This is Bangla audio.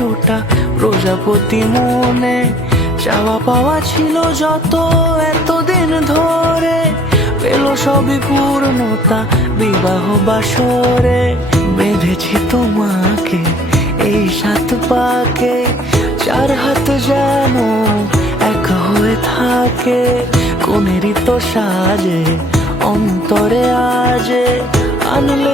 কিছুটা প্রজাপতি মনে, চাওয়া পাওয়া ছিল যত এতদিন ধরে, পেল সবই পূর্ণতা বিবাহ বাসরে। বেঁধেছি তোমাকে এই 7 পাকে, 4 হাত যেন এক হয়ে থাকে। কোনেরই তো সাজে অন্তরে আজে আনলে